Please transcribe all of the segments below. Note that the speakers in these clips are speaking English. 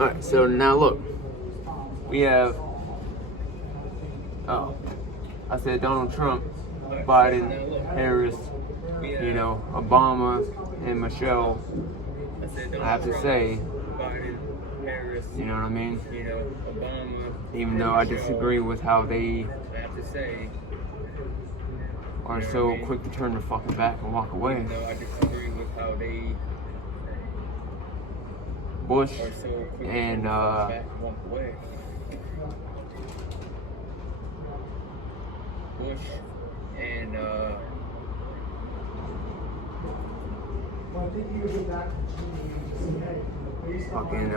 Alright, so now look. We have, I said Donald Trump, Biden, Harris, Obama, and Michelle. I have to say, you know what I mean? Even though I disagree with how they are so quick to turn their fucking back and walk away. Bush and fucking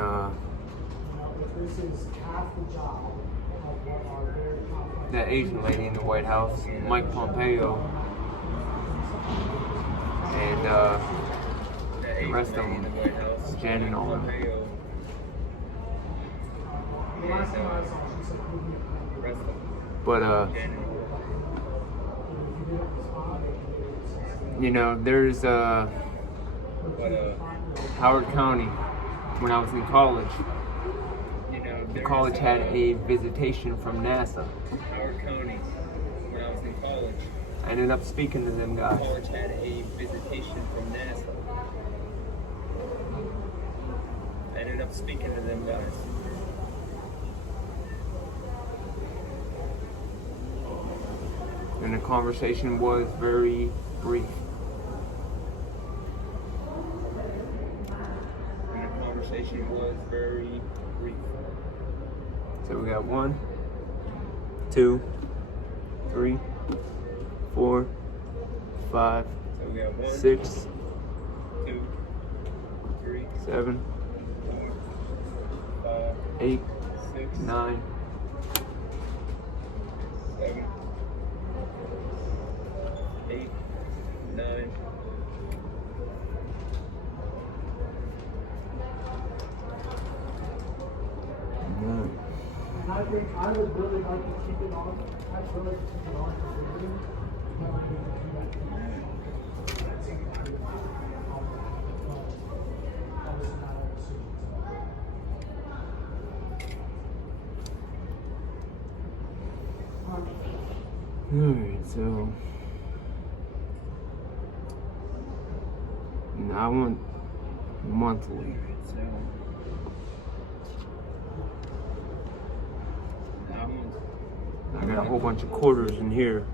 that Asian lady in the White House, Mike Pompeo, and the rest of them, Jen and all them. But there's Howard County. When I was in college, the college had a visitation from NASA. Howard County. When I was in college, I ended up speaking to them guys. The college had a visitation from NASA. I ended up speaking to them guys. And the conversation was very brief. So we got 1, 2, 3, 4, 5, 6, 7, 8, 9, I would really like to keep it on. I'd really like to keep it on for video. Alright, so now I want monthly. I got a whole bunch of quarters in here.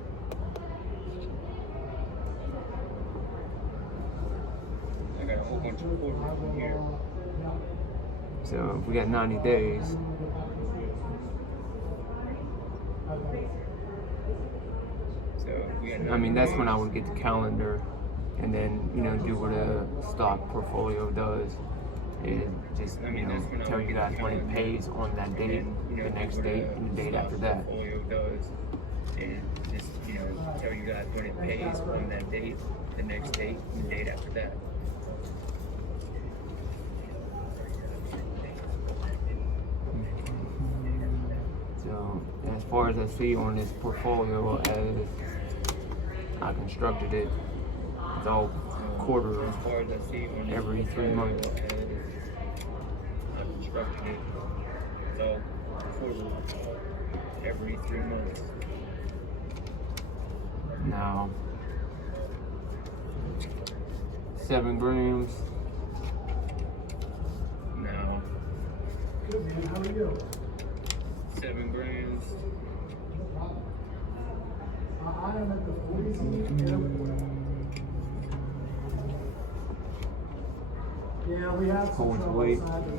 So we got 90 days. I mean, that's when I would get the calendar and then, do what a stock portfolio does. Is just, tell you guys when it pays on that date, the next date, and the date after that. And just, tell you guys when it pays on that date, the next date, and the date after that. So, as far as I see on this portfolio, as I constructed it, it's all quarter every 3 months. So, quarter every 3 months. Now, 7 grams. Now, good man, how are you? 7 grams. I am at the Boise Airport. Yeah, we have some trouble outside the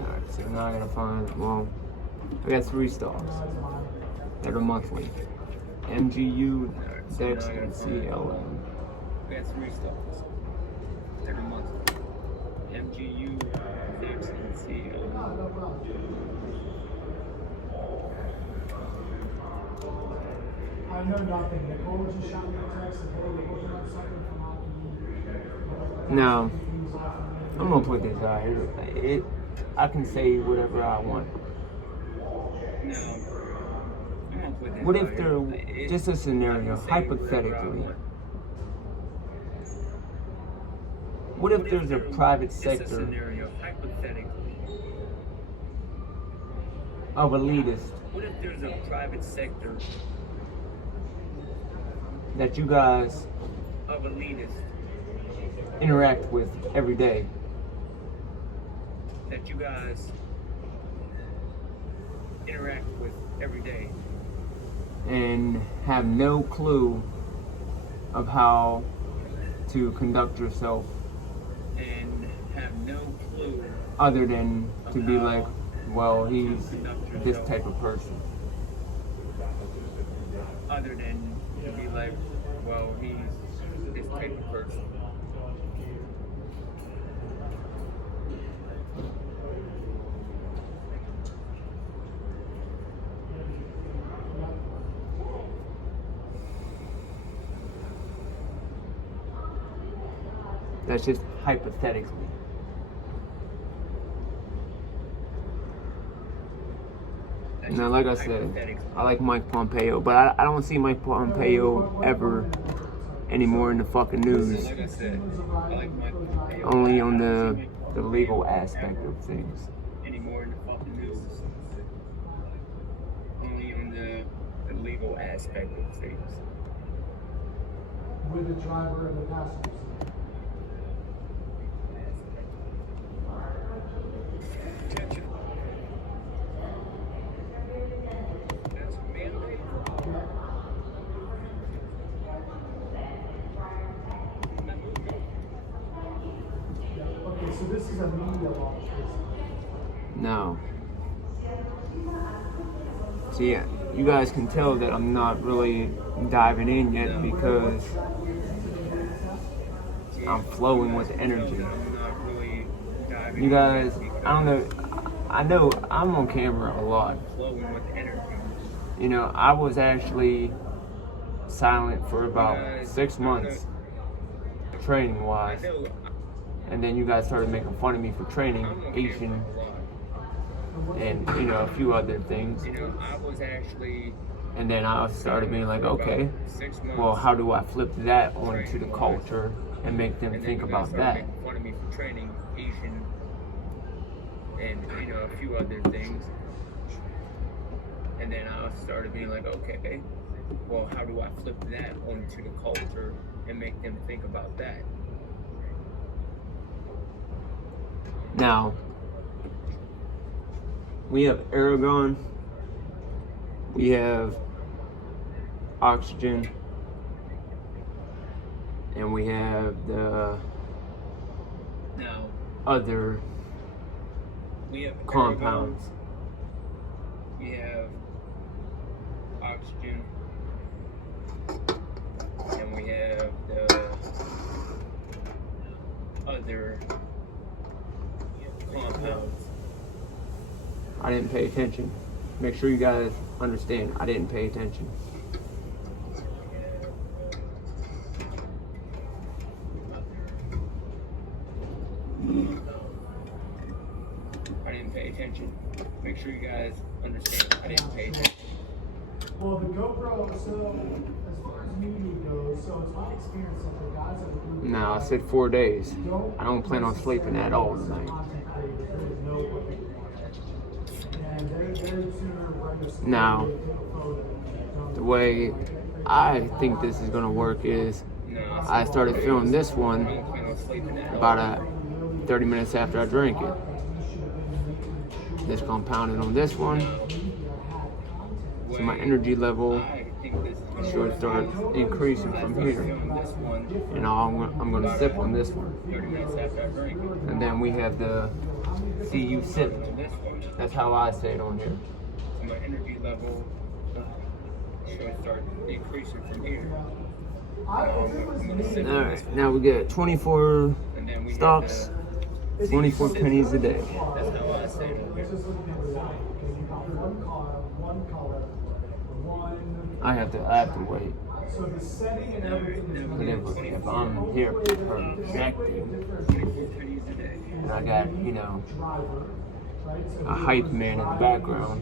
Alright, so now I gotta find, I got 3 stocks that are monthly. MGU, DEX, and CLM. I got 3 stocks that are monthly. MGU, DEX, and CLM. I know nothing. Nicole just shot me a text and, hey, we're working on something from hockey. No, I'm gonna put this out here. I can say whatever I want. No, What if there, just a scenario, hypothetically, what if there's a private sector of elitists that you guys interact with every day? And have no clue of how to conduct yourself other than to be like, well, he's this type of person. That's just hypothetically. Now, like I said, I like Mike Pompeo, but I don't see Mike Pompeo ever anymore in the fucking news. Only on the legal aspect of things. With the driver and the passenger. Okay, so this is a media launch. No. So yeah, you guys can tell that I'm not really diving in yet because I'm flowing with energy. You guys, I know I'm on camera a lot. You know, I was actually silent for about 6 months, training wise. And then you guys started making fun of me for training Asian and, you know, a few other things. And then I started being like, okay, well, how do I flip that onto the culture and make them think about that? And then I started being like, okay, well, how do I flip that onto the culture and make them think about that? Now, we have Aragon, we have oxygen, and we have the other compounds. We have oxygen, and we have the other compounds. I didn't pay attention. Make sure you guys understand, I didn't pay attention. I didn't pay attention. Make sure you guys understand, I didn't pay attention. Well, the GoPro, so as far as media goes, so it's my experience that the guys that were doing. No, I said 4 days. I don't plan on sleeping at all tonight. Now, the way I think this is going to work is I started filming this one about 30 minutes after I drank it. This compounded on this one. So my energy level should start increasing from here. And I'm going to sip on this one. And then we have the see you sip. That's how I say it on here. So my energy level should start increasing from here. Alright, now we get 24 stocks, 24 pennies a day. That's how I say it on here. I have to wait. But if I'm here projecting, and I got, you know, a hype man in the background,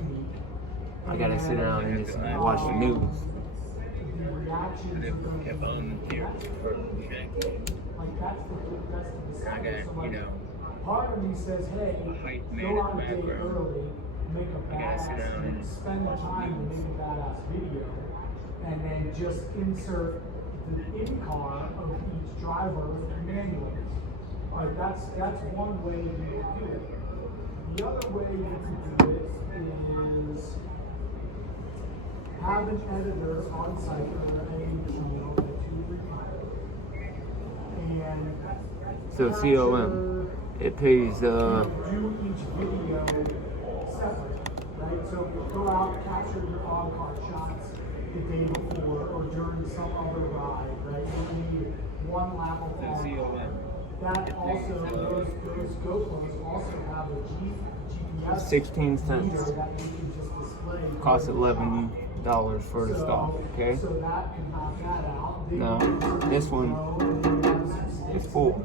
I gotta sit down and just watch the news. The reactions are going to be like that's the deciding. So like, part of me says, hey, go out a day early, make a badass, spend the time to make a badass video, and then just insert the in-car of each driver manually. Like that's one way you could do it. The other way you could do it is have an editor on site for any channel that you require. And So COM, it pays do each video separate, right? So go out, capture your on-car shots the day before or during some other ride, right? You need one lap of on-car. That also, those GoPros also have a GPS 16 cents. meter that you can just display. Costs $11 for the stock, okay? So that can knock that out. Now, this one is full.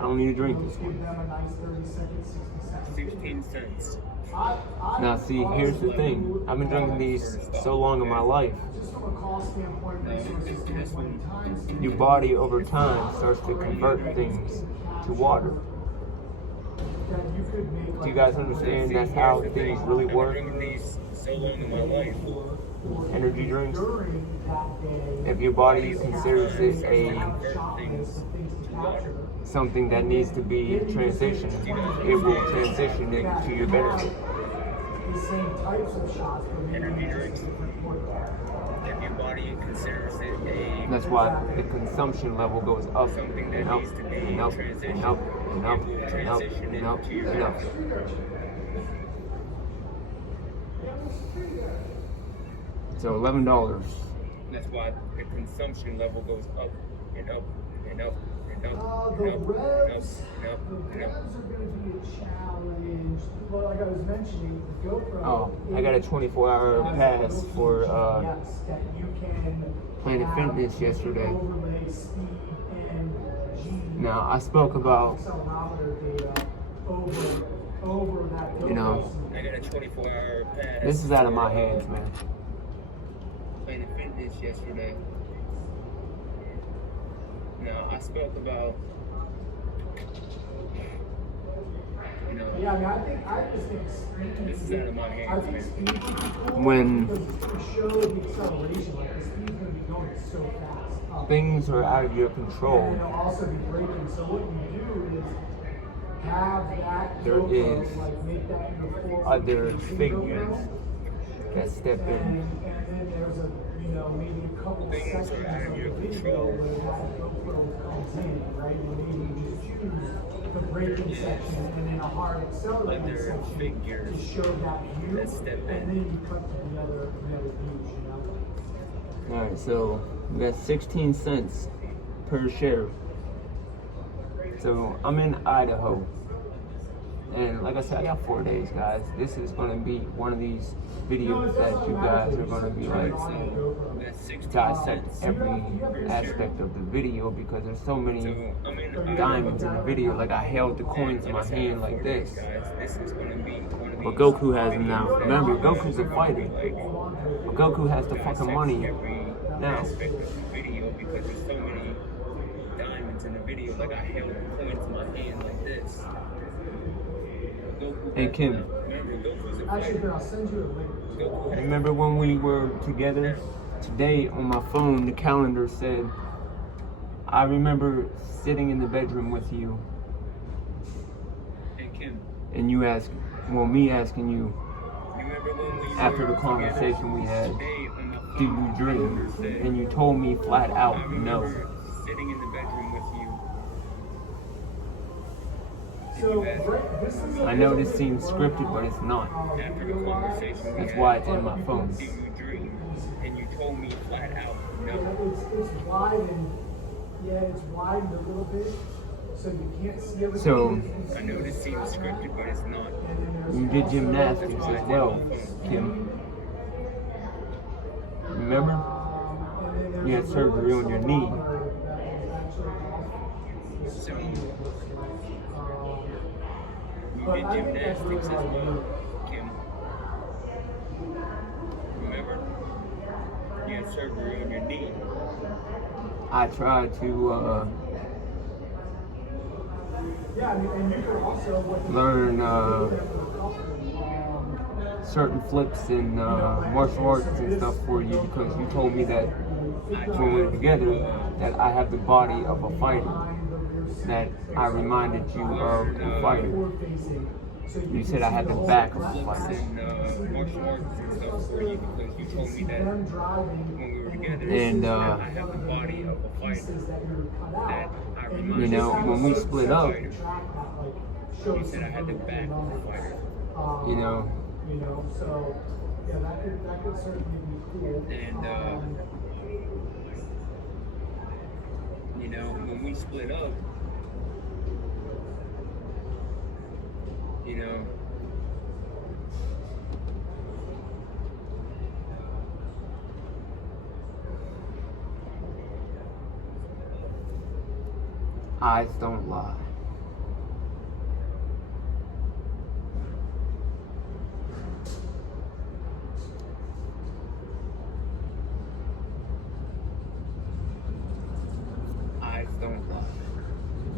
I don't need to drink this Give one. them a nice 30 seconds, 60 seconds. 16 cents. Now see, here's the thing. I've been drinking these so long in my life. Just from a cost standpoint, resources standpoint, time standpoint, Your body over time starts to convert things to water. that you could make Do you guys understand that's how things really work? I've been drinking these so long in my life. Energy drinks. during that day. If your body considers it a Shot list of things to capture. something that needs to be transitioned, it will transition it to your benefit. The same types of shots, but maybe Energy just drinks. different order. If your body considers it a That's why the consumption level goes up something that and up needs to be and up transitioned, and up and up it will and up transition and up into your and up. So $11. That's why the consumption level goes up and up and up and up The and up revs, and up the and up. revs are going to be a challenge. Well, like I was mentioning, the GoPro. Oh, I got a 24-hour pass for yes, that you can Planet have Fitness yesterday. overlay speed and G. Now I spoke about, accelerometer data over that GoPro. you know, I got a 24-hour pass. this is out of my hands, man. Planet Fitness yesterday. Now I spoke about, Yeah, I mean, I just think speed. This is out of my hands, I think man. speed would be cool When because to show the acceleration, like the speed's going to be going so fast. Up. things are out of your And control, it'll also be braking. So what you do is have that there GoPro, is like make that your full other 15 figures GoPro. that step And in. then there's a, maybe a couple Things are sections out of of your the video control. where that GoPro comes in, right? And maybe you just choose the braking section and then a hard accelerating Other section figures to show that view, that step in. and then you cut to the other views, Alright, so we got 16 cents per share. So I'm in Idaho. And like I said, I got 4 days, guys. This is going to be one of these videos that you guys are going to be like, That's 16 dissect cents. every aspect of the video because there's so many So I'm in diamonds in the video. Like I held the coins in my hand like this. Guys, this is gonna be one of But these Goku has them now. Remember, Goku's a fighter. like But Goku has the fucking money every now. aspect of the video because there's so many diamonds in the video. Like I held the coins in my hand like this. Goku Hey, has Kim. them. Remember, Goku's a Actually, fighter. here, I'll send you a link. Goku has Remember when we were together? Today on my phone, the calendar said, I remember sitting in the bedroom with you Hey Kim, and you asked, well, me asking you, remember when we after were the conversation together? we had, Today on the do phone, you dream? calendar said, And you told me flat I out, remember no. sitting in the bedroom with you. So, this is I know this seems scripted, but it's not. After the conversation we That's had, why it's in my phone. do you dream? And you told me flat out, Yeah, no. it's widened. Yeah, it's widened a little bit, so you can't see everything. So, You can see I know this the seems strap scripted, but it's not. and then there's You did also, gymnastics as well, Kim. Remember? and then there's You had a surgery on your knee. accelerometer that is actually off the So, screen, it looks like. you But did I think that's really gymnastics as hard to well, do. Kim. you had surgery on your knee. I tried to Yeah, and you can also learn certain flips and martial arts and stuff for you because you told me that when we were together that I have the body of a fighter, that I reminded you of a fighter. You said I had the back of a fighter. And martial arts and stuff for you because you told me that when we were together And that I have the body of a fighter. That I reminded you know, when we split up, you said I had the back of a fighter. you know, So yeah, that could certainly be cool. And you know, when we split up, you know, eyes don't lie. Eyes don't lie.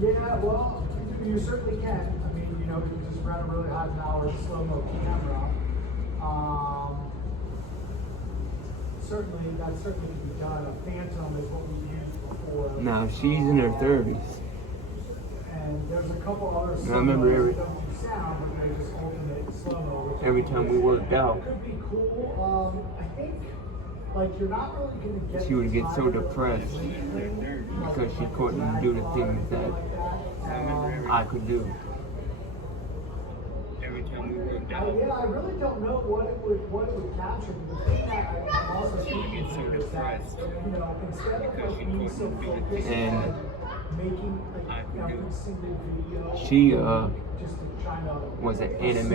Yeah, well, you certainly can. I mean, you just run a really high power slow-mo camera. Certainly, that certainly can be done. A Phantom is what we used before. Now she's in her 30s. And there's a couple other I remember slow-mos that don't do sound, but they're just ultimate slow-mo. every time we worked out, Could be cool. I think, like, you're not really going to get. she would get so depressed because she couldn't do the things that I could do. every time we worked Yeah, out, I really don't know what it would capture. But the thing that I'm also thinking so is that, depressed instead of because like she being so couldn't do the focused And on making I like could every do. single video, She just to try to was an pursue anime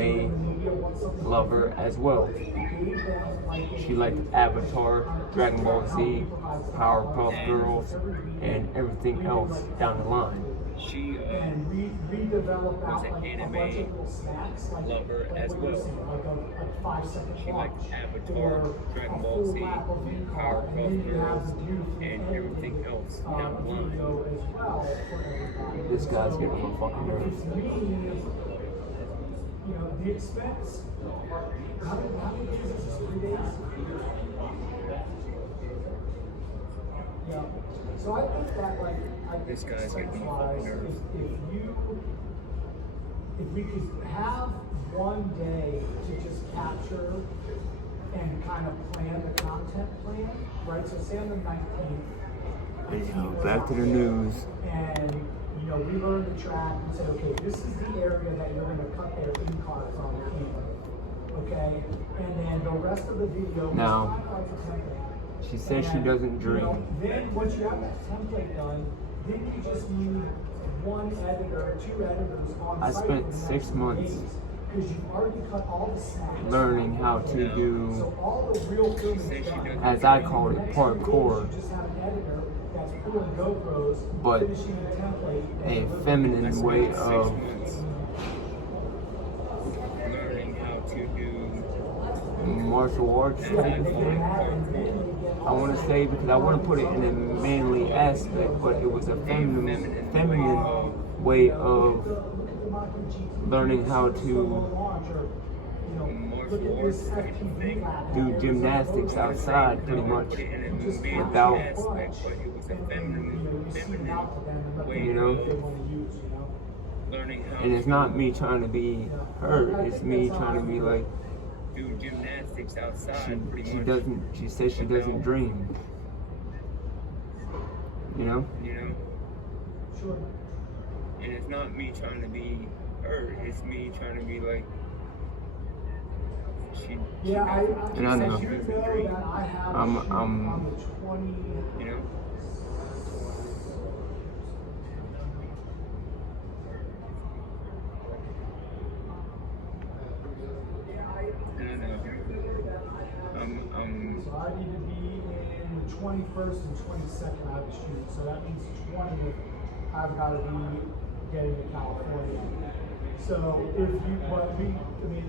media, what something lover as well. gave them, like, She liked Avatar, Dragon Ball Z, Powerpuff Girls, and everything else down the line. she and redevelop was out an like a anime bunch of little snacks, lover as what you're well. saying, like a 5-second She liked launch, Avatar, or Dragon a Ball full Z, lap of InCar, Powerpuff and then you have Girls, the beautifully and edited, everything else down the line. video as well for everybody. This guy's So, getting on my fucking nerves. to me, the expense. How many days is this? 3 days? Yeah. So I think that This guy's getting me fucking nervous. if we could have one day to just capture and kind of plan the content plan, right? So say on the 19th. Anyhow, back to the news. And we learn the track and say, okay, this is the area that you're going to cut their in-car from the camera. Okay? And then the rest of the video Now, is not like a template. She says she doesn't dream. Then once you have that template done, then you just need one editor or two editors on I site spent for the 6 next months days, because you've already cut all the snaps. learning how to So do, all the real filming is done. as I call And it, the next parkour, few days, you just have an editor that's pulling GoPros, but finishing the template, a and feminine way Six of months learning how to do martial arts type thing. I want to say because I want to put it in a manly aspect, but it was a feminine way of learning how to martial arts type thing. do gymnastics outside pretty much without, Aspect, but it was a feminine way you know. of learning how And it's not me trying to be her, it's me trying to be like, to do gymnastics outside. Pretty she much. doesn't, she says she doesn't dream. You know? You know. Sure. And it's not me trying to be her. It's me trying to be like. Yeah, I And I know. you know that I have I'm- a shoot I'm- on the 20. You know. And So I need to be in the 21st and 22nd. I have a shoot, so that means 20th. I've got to be getting to California. So if you, but we, I mean,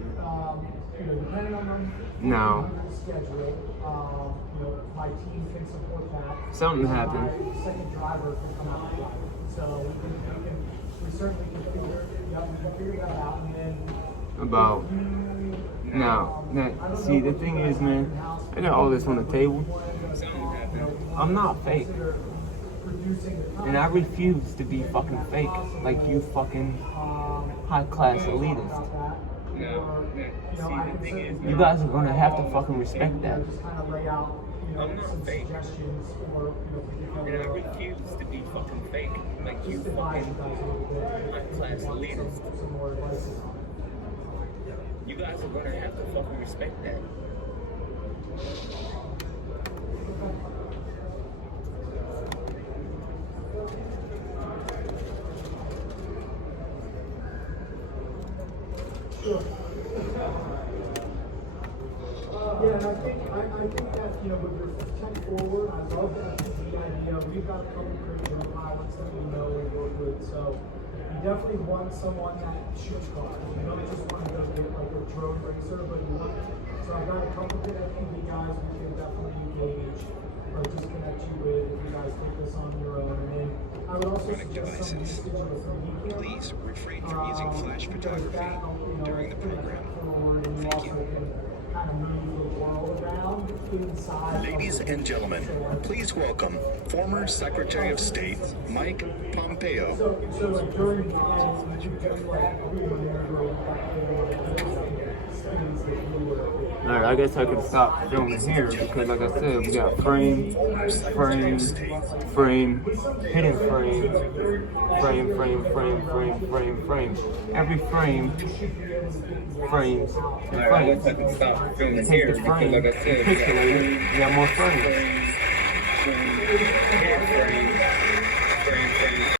depending on No. the schedule, my team can support that. Something happened. The second driver can come out and drive. So we certainly can figure that out. And then About now, see, the thing is, man, I got all this on the table. I'm not fake, and I refuse to be fucking fake like you fucking high class elitist. You guys are gonna have to fucking respect that. I'm not fake. And I refuse to be fucking fake like you fucking high-class elitist. You guys are gonna have to fucking respect that. Sure. Yeah, and I think that, with this tech forward, I love that the idea. We've got a couple of great pilots that we know and work with, so you definitely want someone that shoots cars. You don't just want to get like a drone racer, but you want. So I've got a couple of good FPV guys we can definitely engage or just connect you with if you guys take this on your own. And then I would also suggest some usage of a 3D camera. Please refrain from using flash photography during the program. Thank you. Ladies and gentlemen, please welcome former Secretary of State Mike Pompeo. Alright, I guess I could stop filming here because, like I said, we got frame, hidden frame. Every frame frames and Alright, I guess I can stop filming Take here the because, frame, like I said, pixelate it, you got more frames. hidden frame.